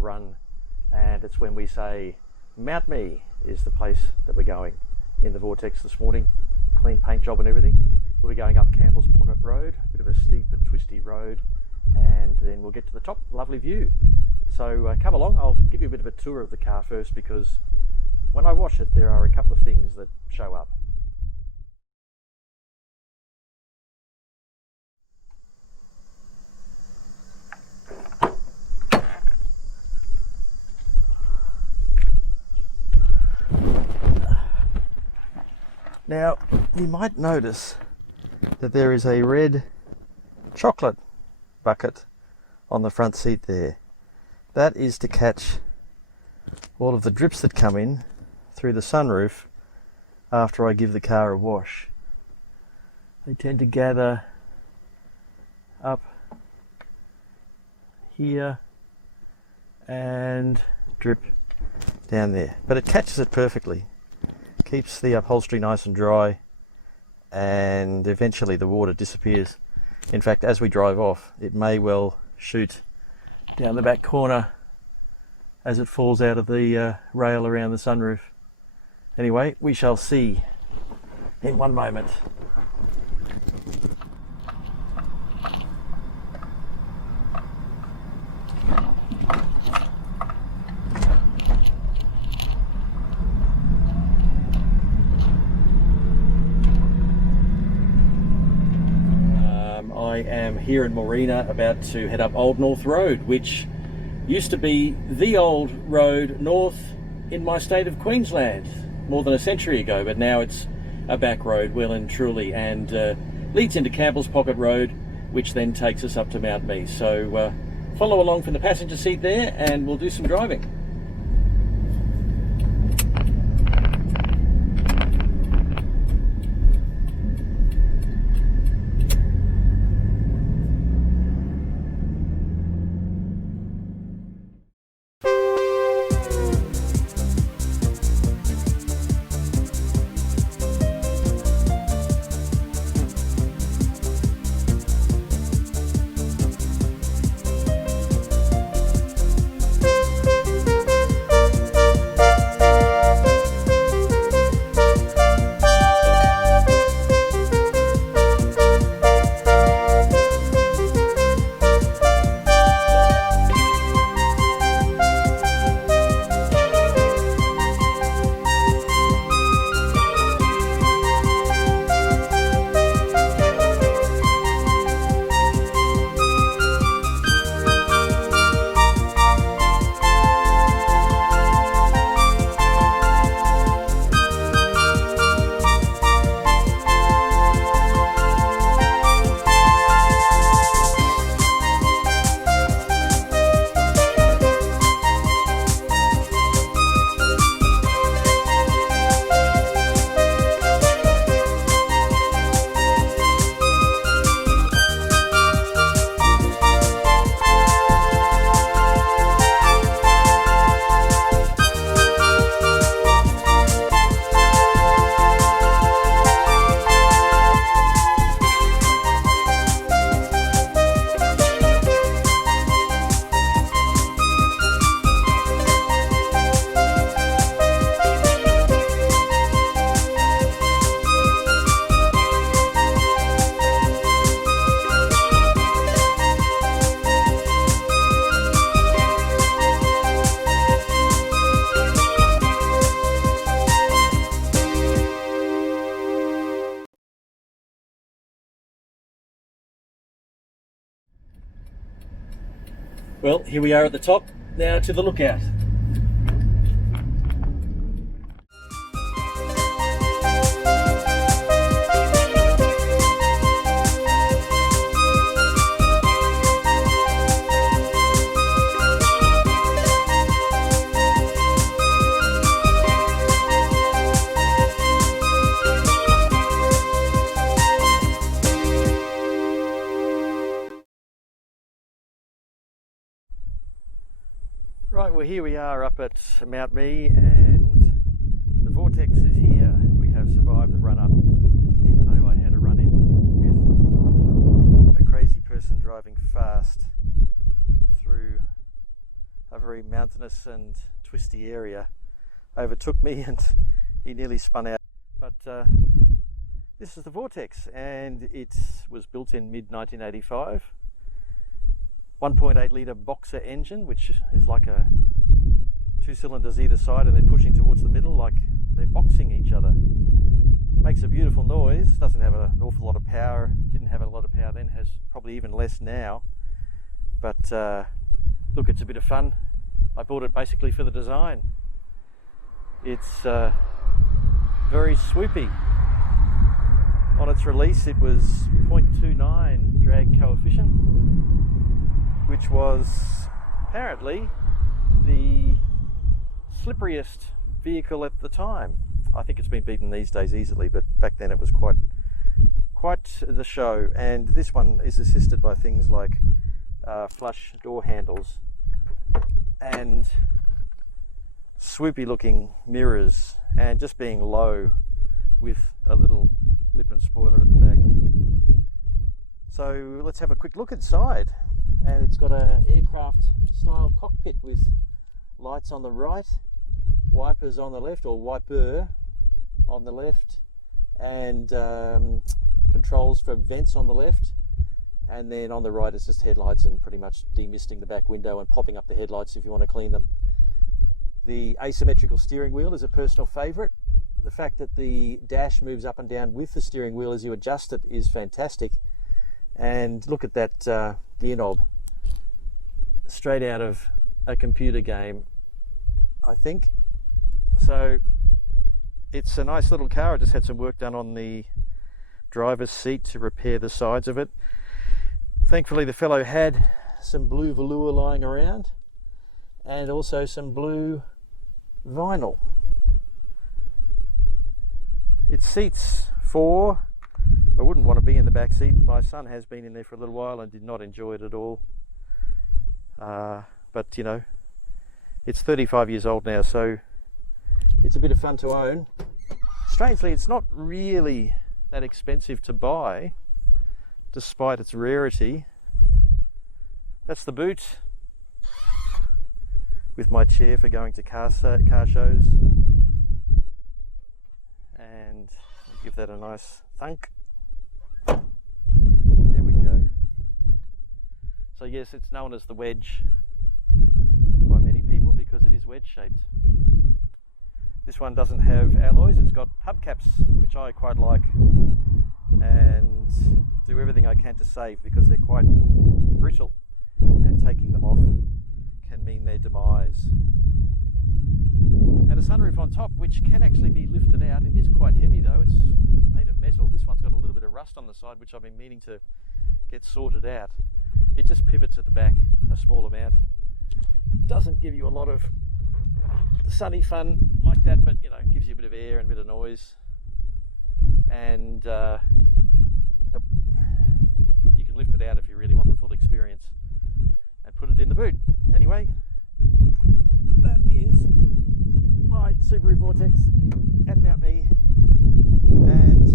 run, and it's when we say Mt Mee is the place that we're going in the Vortex this morning. Clean paint job and everything. We'll be going up Campbell's Pocket Road, a bit of a steep and twisty road, and then we'll get to the top. Lovely view. So come along. I'll give you a bit of a tour of the car first, because when I wash it there are a couple of things that show up. Now, you might notice that there is a red chocolate bucket on the front seat there. That is to catch all of the drips that come in through the sunroof after I give the car a wash. They tend to gather up here and drip down there. But it catches it perfectly. Keeps the upholstery nice and dry, and eventually the water disappears. In fact, as we drive off, it may well shoot down the back corner as it falls out of the rail around the sunroof. Anyway, we shall see in one moment. I am here in Morena, about to head up Old North Road, which used to be the old road north in my state of Queensland more than a century ago, but now it's a back road well and truly, and leads into Campbell's Pocket Road, which then takes us up to Mt Mee. So follow along from the passenger seat there and we'll do some driving. Well, here we are at the top, now to the lookout. Right, well here we are up at Mt Mee, and the Vortex is here. We have survived the run-up, even though I had a run-in with a crazy person driving fast through a very mountainous and twisty area, overtook me and he nearly spun out. But this is the Vortex, and it was built in mid-1985. 1.8 litre boxer engine, which is like a 2 cylinders either side, and they're pushing towards the middle like they're boxing each other. Makes a beautiful noise, doesn't have an awful lot of power, didn't have a lot of power then, has probably even less now. But look, it's a bit of fun. I bought it basically for the design. It's very swoopy. On its release it was 0.29 drag coefficient, which was apparently the slipperiest vehicle at the time. I think it's been beaten these days easily, but back then it was quite the show. And this one is assisted by things like flush door handles and swoopy looking mirrors, and just being low with a little lip and spoiler at the back. So let's have a quick look inside. And it's got an aircraft style cockpit with lights on the right, wipers on the left, or wiper on the left, and controls for vents on the left, and then on the right is just headlights and pretty much demisting the back window and popping up the headlights if you want to clean them. The asymmetrical steering wheel is a personal favourite. The fact that the dash moves up and down with the steering wheel as you adjust it is fantastic. And look at that gear knob, straight out of a computer game, I think. So it's a nice little car. I just had some work done on the driver's seat to repair the sides of it. Thankfully the fellow had some blue velour lying around, and also some blue vinyl. It seats 4. I wouldn't want to be in the back seat. My son has been in there for a little while and did not enjoy it at all. But you know, it's 35 years old now, so it's a bit of fun to own. Strangely, it's not really that expensive to buy, despite its rarity. That's the boot, with my chair for going to car shows. And I'll give that a nice thunk. There we go. So yes, it's known as the wedge by many people because it is wedge shaped. This one doesn't have alloys, it's got hubcaps, which I quite like, and do everything I can to save because they're quite brittle, and taking them off can mean their demise. And a sunroof on top, which can actually be lifted out. It is quite heavy though, it's made of metal. This one's got a little bit of rust on the side, which I've been meaning to get sorted out. It just pivots at the back a small amount. Doesn't give you a lot of sunny fun like that, but you know, gives you a bit of air and a bit of noise. And you can lift it out if you really want the full experience and put it in the boot. Anyway, that is my Subaru Vortex at Mt Mee, and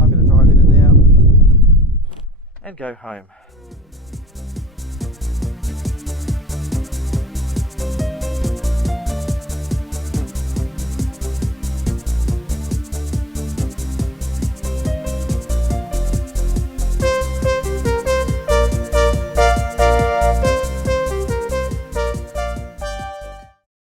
I'm going to drive in it now and go home.